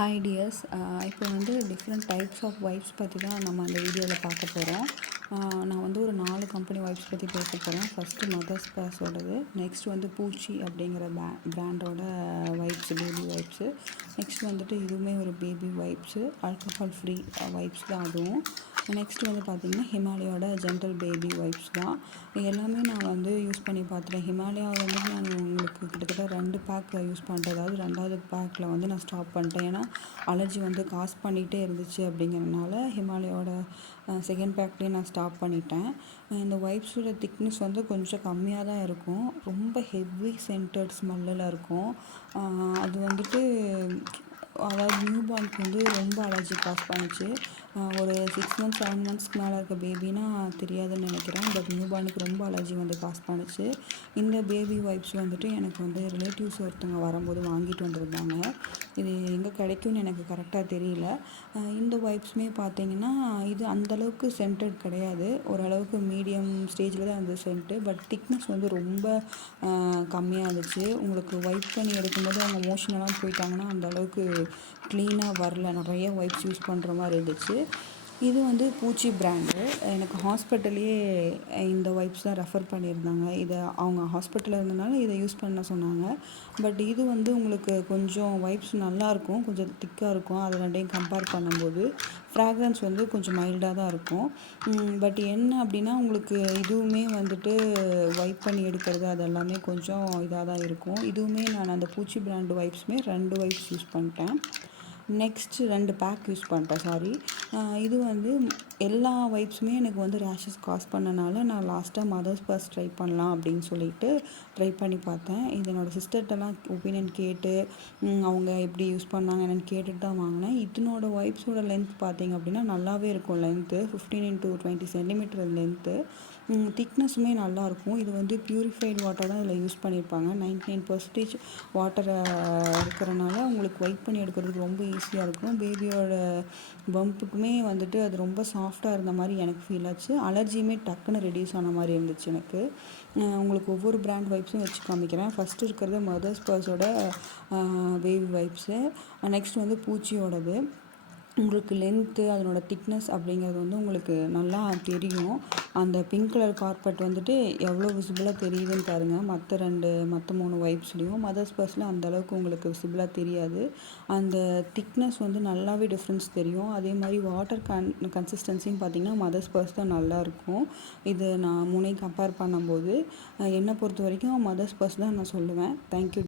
Hi tears. இப்போ வந்து different types of vibes பற்றி தான் நம்ம அந்த வீடியோவில் பார்க்க போகிறோம். நான் வந்து ஒரு 4 கம்பெனி வைப்ஸ் பற்றி பேச போகிறேன். ஃபஸ்ட்டு மதர்ஸ் பேஸோடது, நெக்ஸ்ட் வந்து பூச்சி அப்படிங்கிற பிராண்டோட வைப்ஸு, பேபி வைப்ஸு. நெக்ஸ்ட் வந்துட்டு இதுவுமே ஒரு baby vibes, alcohol free vibes தான் அதுவும். நெக்ஸ்ட் வந்து பார்த்திங்கன்னா ஹிமாலயோட ஜென்டல் பேபி வைப்ஸ் தான். எல்லாமே நான் வந்து யூஸ் பண்ணி பார்த்துட்டேன். ஹிமாலயாவில் வந்து நான் உங்களுக்கு கிட்டத்தட்ட 2 பேக் யூஸ் பண்ணிட்டேன். அதாவது 2வது பேக்கில் வந்து நான் ஸ்டாப் பண்ணிட்டேன். ஏன்னா அலர்ஜி வந்து காஸ் பண்ணிகிட்டே இருந்துச்சு அப்படிங்கிறனால ஹிமாலயோட செகண்ட் பேக்லேயே நான் ஸ்டாப் பண்ணிட்டேன். இந்த வைப்ஸோட திக்னஸ் வந்து கொஞ்சம் கம்மியாக தான் இருக்கும். ரொம்ப ஹெவி சென்டட் ஸ்மெல்லில் இருக்கும். அது வந்துட்டு அதாவது நியூ பார்னுக்கு வந்து ரொம்ப அலர்ஜி காஸ் பண்ணிச்சு. ஒரு 6 மந்த்ஸ் 7 மந்த்ஸ்க்கு மேலே இருக்க பேபினா தெரியாதுன்னு நினைக்கிறேன். பட் நியூ பார்னுக்கு ரொம்ப அலர்ஜி வந்து காஸ் பண்ணிச்சு. இந்த பேபி வைப்ஸ் வந்துட்டு எனக்கு வந்து ரிலேட்டிவ்ஸ் ஒருத்தவங்க வரும்போது வாங்கிட்டு வந்திருந்தாங்க. இது எங்கே கிடைக்கும்னு எனக்கு கரெக்டாக தெரியல. இந்த வைப்ஸுமே பார்த்தீங்கன்னா இது அந்தளவுக்கு சென்டட் கிடையாது. ஓரளவுக்கு மீடியம் ஸ்டேஜில் தான் இருந்தது சென்ட்டு. பட் திக்னஸ் வந்து ரொம்ப கம்மியாக இருந்துச்சு. உங்களுக்கு வைப் பண்ணி எடுக்கும்போது அவங்க மோஷனெல்லாம் போயிட்டாங்கன்னா அந்தளவுக்கு க்ளீனாக வரல. நிறைய வைப்ஸ் யூஸ் பண்ணுற மாதிரி இருந்துச்சு. இது வந்து பூச்சி பிராண்டு. எனக்கு ஹாஸ்பிட்டல்லையே இந்த வைப்ஸ் தான் ரெஃபர் பண்ணியிருந்தாங்க. இதை அவங்க ஹாஸ்பிட்டலில் இருந்தனால இதை யூஸ் பண்ண சொன்னாங்க. பட் இது வந்து உங்களுக்கு கொஞ்சம் வைப்ஸ் நல்லாயிருக்கும், கொஞ்சம் திக்காக இருக்கும். அது ரெண்டையும் கம்பேர் பண்ணும்போது ஃப்ராக்ரன்ஸ் வந்து கொஞ்சம் மைல்டாக தான் இருக்கும். பட் என்ன அப்படின்னா உங்களுக்கு இதுவுமே வந்துட்டு வைப் பண்ணி எடுக்கிறது அது எல்லாமே கொஞ்சம் இதாக தான் இருக்கும். இதுவுமே நான் அந்த பூச்சி பிராண்டு வைப்ஸுமே 2 வைப்ஸ் யூஸ் பண்ணிட்டேன். நெக்ஸ்ட்டு 2 பேக் யூஸ் பண்ணிட்டேன். இது வந்து எல்லா வைப்ஸுமே எனக்கு வந்து ரேஷஸ் காஸ் பண்ணனால நான் லாஸ்ட்டாக மதர்ஸ் பர்ஸ் ட்ரை பண்ணலாம் அப்படின்னு சொல்லிட்டு ட்ரை பண்ணி பார்த்தேன். இது என்னோடய சிஸ்டர்கிட்டலாம் ஒப்பீனியன் கேட்டு அவங்க எப்படி யூஸ் பண்ணாங்க என்னென்னு கேட்டுட்டு தான் வாங்கினேன். இதனோட வைப்ஸோட லென்த் பார்த்திங்க அப்படின்னா நல்லாவே இருக்கும். Length 15 x 20 centimetre length. திக்னஸுமே நல்லாயிருக்கும். இது வந்து ப்யூரிஃபைடு வாட்டர் தான் இதில் யூஸ் பண்ணியிருப்பாங்க. 99% வாட்டரை இருக்கிறனால உங்களுக்கு வைப் பண்ணி எடுக்கிறதுக்கு ரொம்ப ஈஸியாக இருக்கும். பேபியோட பம்புக்குமே வந்துட்டு அது ரொம்ப சாஃப்டாக இருந்த மாதிரி எனக்கு ஃபீல் ஆச்சு. அலர்ஜியுமே டக்குன்னு ரெடியூஸ் ஆன மாதிரி இருந்துச்சு எனக்கு. உங்களுக்கு ஒவ்வொரு பிராண்ட் வைப்ஸும் வச்சு காமிக்கிறேன். ஃபஸ்ட்டு இருக்கிறது மதர்ஸ் பர்ஸோட பேபி வைப்ஸு. நெக்ஸ்ட் வந்து பூச்சியோடது. உங்களுக்கு லென்த்து அதனோட திக்னஸ் அப்படிங்கிறது வந்து உங்களுக்கு நல்லா தெரியும். அந்த பிங்க் கலர் கார்பெட் வந்துட்டு எவ்வளோ விசிபிளாக தெரியுதுன்னு பாருங்கள். மற்ற 3 வைப்ஸ்லேயும் மதர்ஸ் பர்ஸில் அந்தளவுக்கு உங்களுக்கு விசிபிளாக தெரியாது. அந்த திக்னஸ் வந்து நல்லாவே டிஃப்ரென்ஸ் தெரியும். அதே மாதிரி வாட்டர் கன்சிஸ்டன்சின்னு பார்த்திங்கன்னா மதர்ஸ் பர்ஸ் தான் நல்லாயிருக்கும். இது நான் 3 கம்பேர் பண்ணும்போது என்னை பொறுத்த வரைக்கும் மதர்ஸ் பர்ஸ் தான் நான் சொல்லுவேன். தேங்க்யூ.